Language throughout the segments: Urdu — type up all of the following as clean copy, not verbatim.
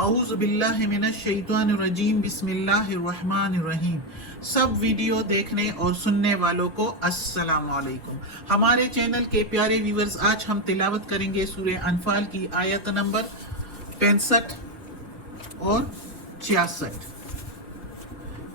اعوذ باللہ من الشیطان الرجیم بسم اللہ الرحمن الرحیم۔ سب ویڈیو دیکھنے اور سننے والوں کو السلام علیکم۔ ہمارے چینل کے پیارے ویورز، آج ہم تلاوت کریں گے سورہ انفال کی آیت نمبر 65 اور 66،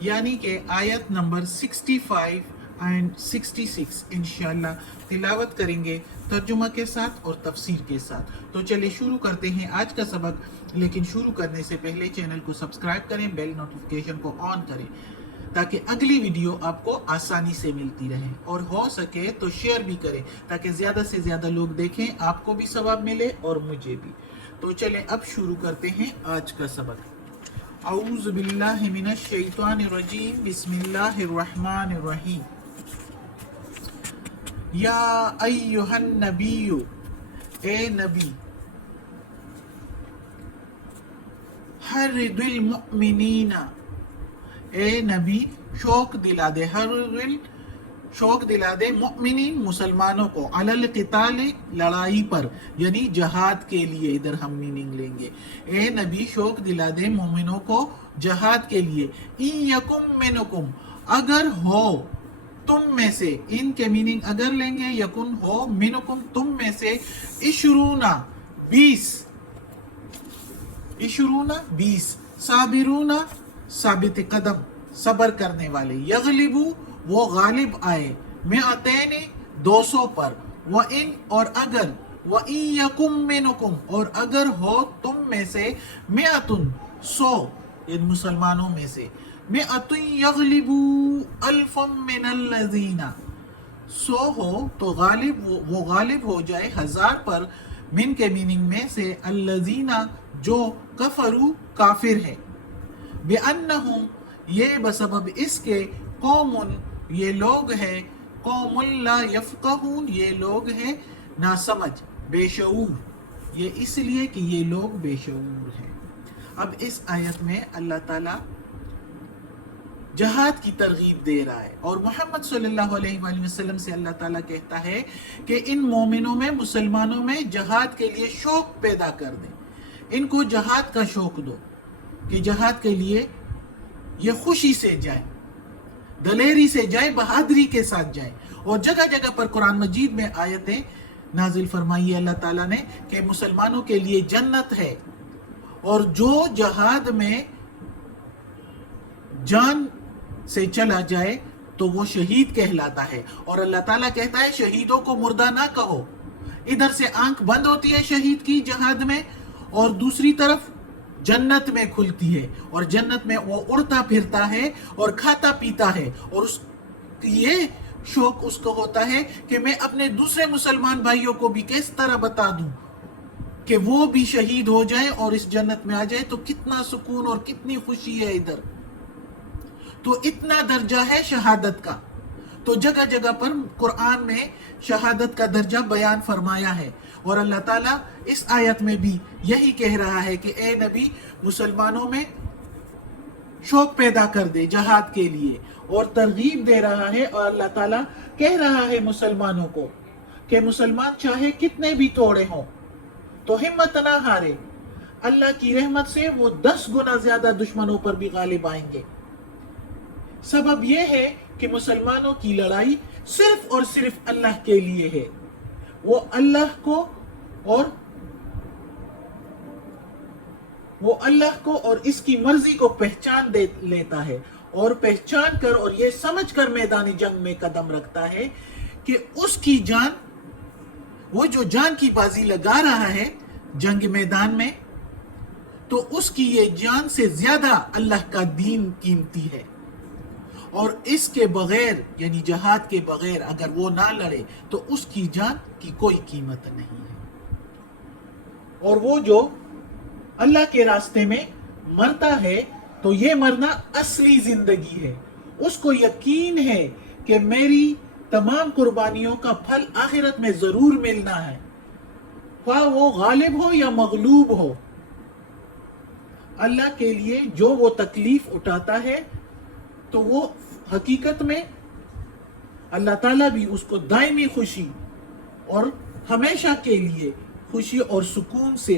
یعنی کہ آیت نمبر 65 اینڈ 66 انشاءاللہ تلاوت کریں گے ترجمہ کے ساتھ اور تفسیر کے ساتھ۔ تو چلے شروع کرتے ہیں آج کا سبق، لیکن شروع کرنے سے پہلے چینل کو سبسکرائب کریں، بیل نوٹیفیکیشن کو آن کریں تاکہ اگلی ویڈیو آپ کو آسانی سے ملتی رہے، اور ہو سکے تو شیئر بھی کریں تاکہ زیادہ سے زیادہ لوگ دیکھیں، آپ کو بھی ثواب ملے اور مجھے بھی۔ تو چلے اب شروع کرتے ہیں آج کا سبق۔ اعوذ باللہ من الشیطان الرجیم بسم اللہ الرحمن الرحیم۔ یا ایہا النبی، اے نبی، حرض المؤمنین، اے نبی شوق دلا دے، شوق دلا دے مؤمنین مسلمانوں کو، علی القتال لڑائی پر، یعنی جہاد کے لیے، ادھر ہم میننگ لیں گے۔ اے نبی شوق دلا دے مومنوں کو جہاد کے لیے۔ ان یکم منکم، اگر ہو تم میں سے، ان کے میننگ اگر لیں گے، یکن ہو، منکم تم میں سے، عشرون 20، عشرون 20، صابرون ثابت قدم صبر کرنے والے، یغلبو وہ غالب آئے، مئتین 200 پر، وَإِن اور اگر، وَإِن یکم منکم اور اگر ہو تم میں سے، مئتن 100 ان مسلمانوں میں سے، مئتن یغلبو الفا من الذین 100 ہو تو وہ غالب ہو جائے 1000 پر، من کے میننگ میں سے الذین جو کفروا کافر ہے، بِأَنَّهُمْ یہ بسبب اس کے، قوم یہ لوگ ہیں، قوم لا یفقہون یہ لوگ ہیں ناسمجھ، بے شعور، یہ اس لیے کہ یہ لوگ بے شعور ہیں۔ اب اس آیت میں اللہ تعالیٰ جہاد کی ترغیب دے رہا ہے، اور محمد صلی اللہ علیہ وآلہ وسلم سے اللہ تعالیٰ کہتا ہے کہ ان مومنوں میں، مسلمانوں میں جہاد کے لیے شوق پیدا کر دیں، ان کو جہاد کا شوق دو کہ جہاد کے لیے یہ خوشی سے جائیں، دلیری سے جائیں، بہادری کے ساتھ جائیں۔ اور جگہ جگہ پر قرآن مجید میں آیتیں نازل فرمائی ہے اللہ تعالیٰ نے کہ مسلمانوں کے لیے جنت ہے، اور جو جہاد میں جان سے چلا جائے تو وہ شہید کہلاتا ہے۔ اور اللہ تعالیٰ کہتا ہے شہیدوں کو مردہ نہ کہو، ادھر سے آنکھ بند ہوتی ہے شہید کی جہاد میں، اور دوسری طرف جنت میں کھلتی ہے، اور جنت میں وہ اڑتا پھرتا ہے اور کھاتا پیتا ہے، اور یہ شوق اس کو ہوتا ہے کہ میں اپنے دوسرے مسلمان بھائیوں کو بھی کس طرح بتا دوں کہ وہ بھی شہید ہو جائے اور اس جنت میں آ جائے، تو کتنا سکون اور کتنی خوشی ہے ادھر۔ تو اتنا درجہ ہے شہادت کا، تو جگہ جگہ پر قرآن میں شہادت کا درجہ بیان فرمایا ہے، اور اللہ تعالیٰ اس آیت میں بھی یہی کہہ رہا ہے کہ اے نبی مسلمانوں میں شوق پیدا کر دے جہاد کے لیے، اور ترغیب دے رہا ہے، اور اللہ تعالیٰ کہہ رہا ہے مسلمانوں کو کہ مسلمان چاہے کتنے بھی توڑے ہوں تو ہمت نہ ہارے، اللہ کی رحمت سے وہ 10 گنا زیادہ دشمنوں پر بھی غالب آئیں گے۔ سبب یہ ہے کہ مسلمانوں کی لڑائی صرف اور صرف اللہ کے لیے ہے، وہ اللہ کو اور اس کی مرضی کو پہچان لیتا ہے، اور پہچان کر اور یہ سمجھ کر میدان جنگ میں قدم رکھتا ہے کہ اس کی جان، وہ جو جان کی بازی لگا رہا ہے جنگ میدان میں، تو اس کی یہ جان سے زیادہ اللہ کا دین قیمتی ہے، اور اس کے بغیر، یعنی جہاد کے بغیر اگر وہ نہ لڑے تو اس کی جان کی کوئی قیمت نہیں ہے۔ اور وہ جو اللہ کے راستے میں مرتا ہے تو یہ مرنا اصلی زندگی ہے، اس کو یقین ہے کہ میری تمام قربانیوں کا پھل آخرت میں ضرور ملنا ہے، خواہ وہ غالب ہو یا مغلوب ہو۔ اللہ کے لیے جو وہ تکلیف اٹھاتا ہے تو وہ حقیقت میں اللہ تعالیٰ بھی اس کو دائمی خوشی اور ہمیشہ کے لیے خوشی اور سکون سے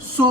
100,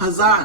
1000,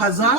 1000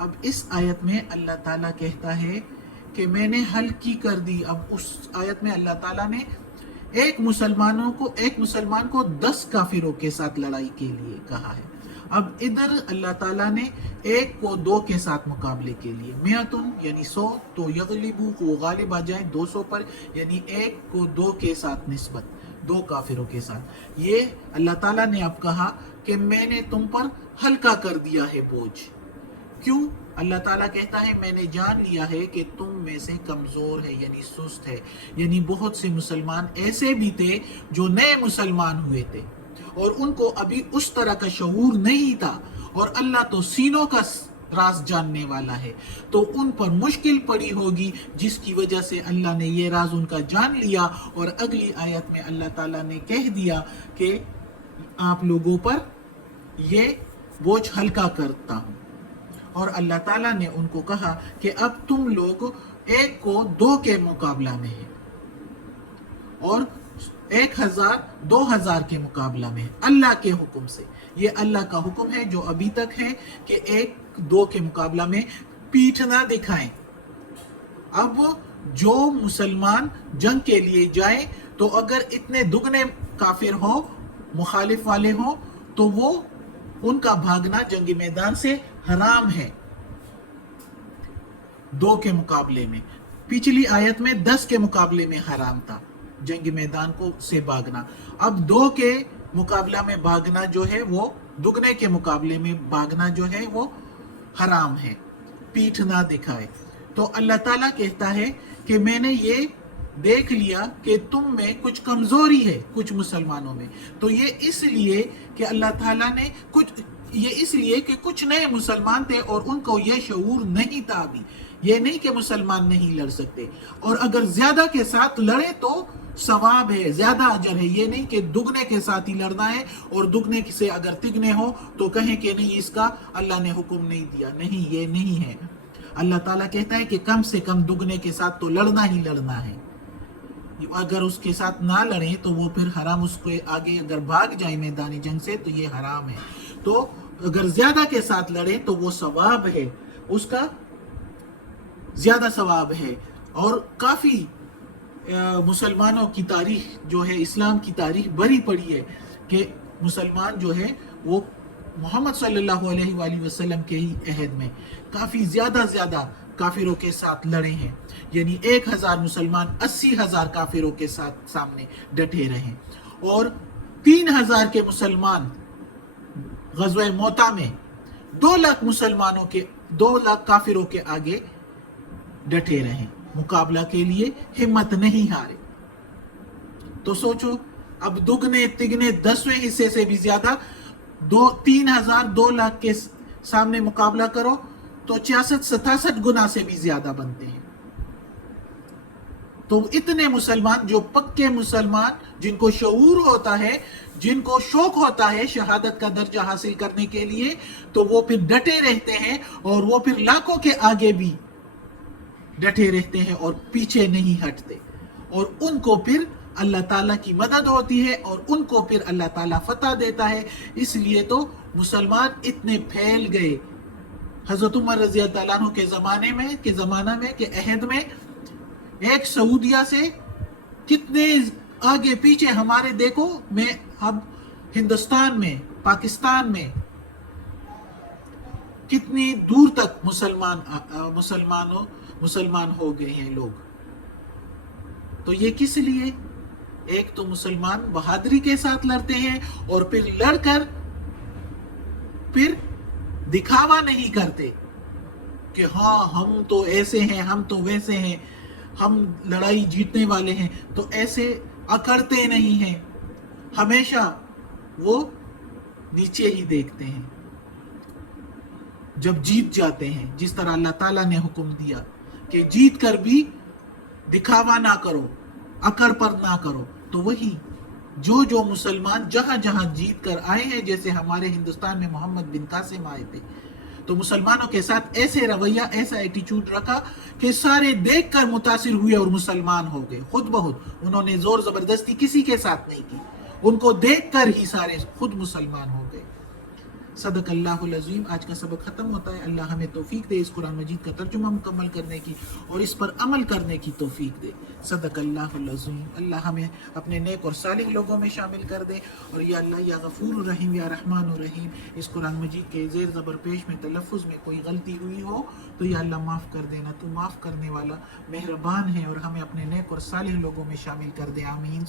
اب اس آیت میں اللہ تعالیٰ کہتا ہے کہ میں نے ہلکی کر دی. اب اس آیت میں اللہ تعالیٰ نے ایک مسلمان کو 10 کافروں کے ساتھ لڑائی کے لیے کہا ہے. اب ادھر اللہ تعالیٰ نے ایک کو 2 کے ساتھ مقابلے کے لیے، میاتن یعنی 100، تو یغلبو وہ غالب آ جائیں 200 پر، یعنی ایک کو 2 کے ساتھ نسبت، 2 کافروں کے ساتھ. یہ اللہ تعالیٰ نے اب کہا کہ میں نے تم پر ہلکا کر دیا ہے بوجھ. کیوں؟ اللہ تعالیٰ کہتا ہے میں نے جان لیا ہے کہ تم میں سے کمزور ہے، یعنی سست ہے. یعنی بہت سے مسلمان ایسے بھی تھے جو نئے مسلمان ہوئے تھے اور ان کو ابھی اس طرح کا شعور نہیں تھا، اور اللہ تو سینوں کا راز جاننے والا ہے، تو ان پر مشکل پڑی ہوگی، جس کی وجہ سے اللہ نے یہ راز ان کا جان لیا. اور اگلی آیت میں اللہ تعالیٰ نے کہہ دیا کہ آپ لوگوں پر یہ بوجھ ہلکا کرتا ہوں. اور اللہ تعالیٰ نے ان کو کہا کہ اب تم لوگ 1 کو 2 کے مقابلہ میں ہیں اور 1000 2000 کے مقابلہ میں ہے، اللہ کے حکم سے. یہ اللہ کا حکم ہے جو ابھی تک ہے کہ 1 2 کے مقابلہ میں پیٹھ نہ دکھائیں. اب جو مسلمان جنگ کے لیے جائیں تو اگر اتنے دگنے کافر ہو، مخالف والے ہوں، تو وہ ان کا بھاگنا جنگ میدان سے حرام ہے 2 کے مقابلے میں. پچھلی آیت میں 10 کے مقابلے میں حرام تھا جنگ میدان کو سے بھاگنا. اب 2 کے مقابلہ میں بھاگنا جو ہے وہ، دگنے کے مقابلے میں بھاگنا جو ہے وہ حرام ہے، پیٹھ نہ دکھائے. تو اللہ تعالیٰ کہتا ہے کہ میں نے یہ دیکھ لیا کہ تم میں کچھ کمزوری ہے کچھ مسلمانوں میں. تو یہ اس لیے کہ اللہ تعالیٰ نے اس لیے کہ کچھ نئے مسلمان تھے اور ان کو یہ شعور نہیں تھا ابھی. یہ نہیں کہ مسلمان نہیں لڑ سکتے، اور اگر زیادہ کے ساتھ لڑے تو ثواب ہے، زیادہ اجر ہے. یہ نہیں کہ دگنے کے ساتھ ہی لڑنا ہے اور دگنے سے اگر تگنے ہو تو کہیں کہ نہیں اس کا اللہ نے حکم نہیں دیا. نہیں، یہ نہیں ہے. اللہ تعالیٰ کہتا ہے کہ کم سے کم دگنے کے ساتھ تو لڑنا ہی لڑنا ہے. اگر اس کے ساتھ نہ لڑیں تو وہ پھر حرام، اس کو آگے اگر بھاگ جائیں میدانی جنگ سے تو یہ حرام ہے. تو اگر زیادہ کے ساتھ لڑیں تو وہ ثواب ہے، اس کا زیادہ ثواب ہے. اور کافی مسلمانوں کی تاریخ جو ہے، اسلام کی تاریخ بھری پڑی ہے کہ مسلمان جو ہے وہ محمد صلی اللہ علیہ وآلہ وسلم کے ہی عہد میں کافی زیادہ کافروں کے ساتھ لڑے ہیں. یعنی 1000 مسلمان 80,000 کافروں کے ساتھ سامنے ڈٹے رہے، اور 3000 کے مسلمان غزوہ موتا میں 2 لاکھ کافروں کے آگے ڈٹے رہے، مقابلہ کے لیے ہمت نہیں ہارے. تو سوچو، اب دگنے تگنے 10ویں حصے سے بھی زیادہ 3000 2 لاکھ کے سامنے مقابلہ کرو تو 66-67 گنا سے بھی زیادہ بنتے ہیں. تو اتنے مسلمان جو پکے مسلمان، جن کو شعور ہوتا ہے، جن کو شوق ہوتا ہے شہادت کا درجہ حاصل کرنے کے لیے، تو وہ پھر ڈٹے رہتے ہیں، اور وہ پھر لاکھوں کے آگے بھی ڈٹے رہتے ہیں اور پیچھے نہیں ہٹتے. اور ان کو پھر اللہ تعالیٰ کی مدد ہوتی ہے اور ان کو پھر اللہ تعالیٰ فتح دیتا ہے. اس لیے تو مسلمان اتنے پھیل گئے حضرت عمر رضی اللہ عنہ کے زمانہ میں کہ عہد میں ایک سعودیہ سے کتنے آگے پیچھے ہمارے دیکھو، میں اب ہندوستان میں، پاکستان میں کتنی دور تک مسلمان ہو گئے ہیں لوگ. تو یہ کس لیے؟ ایک تو مسلمان بہادری کے ساتھ لڑتے ہیں، اور پھر لڑ کر پھر دکھاوا نہیں کرتے کہ ہاں ہم تو ایسے ہیں، ہم تو ویسے ہیں، ہم لڑائی جیتنے والے ہیں. تو ایسے اکڑتے نہیں ہیں، ہمیشہ وہ نیچے ہی دیکھتے ہیں. جب جیت جاتے ہیں، جس طرح اللہ تعالیٰ نے حکم دیا کہ جیت کر بھی دکھاوا نہ کرو، اکڑ پر نہ کرو، تو وہی جو مسلمان جہاں جیت کر آئے ہیں، جیسے ہمارے ہندوستان میں محمد بن قاسم آئے تھے، تو مسلمانوں کے ساتھ ایسے رویہ، ایسا ایٹیچیوڈ رکھا کہ سارے دیکھ کر متاثر ہوئے اور مسلمان ہو گئے خود بخود. انہوں نے زور زبردستی کسی کے ساتھ نہیں کی، ان کو دیکھ کر ہی سارے خود مسلمان ہو گئے. صدق اللہ العظیم. آج کا سبق ختم ہوتا ہے. اللہ ہمیں توفیق دے اس قرآن مجید کا ترجمہ مکمل کرنے کی اور اس پر عمل کرنے کی توفیق دے. صدق اللہ العظیم. اللہ ہمیں اپنے نیک اور صالح لوگوں میں شامل کر دے. اور یا اللہ یا غفور الرحیم یا رحمان الرحیم، اس قرآن مجید کے زیر زبر پیش میں تلفظ میں کوئی غلطی ہوئی ہو تو یا اللہ معاف کر دینا. تو معاف کرنے والا مہربان ہے، اور ہمیں اپنے نیک اور صالح لوگوں میں شامل کر دے. آمین.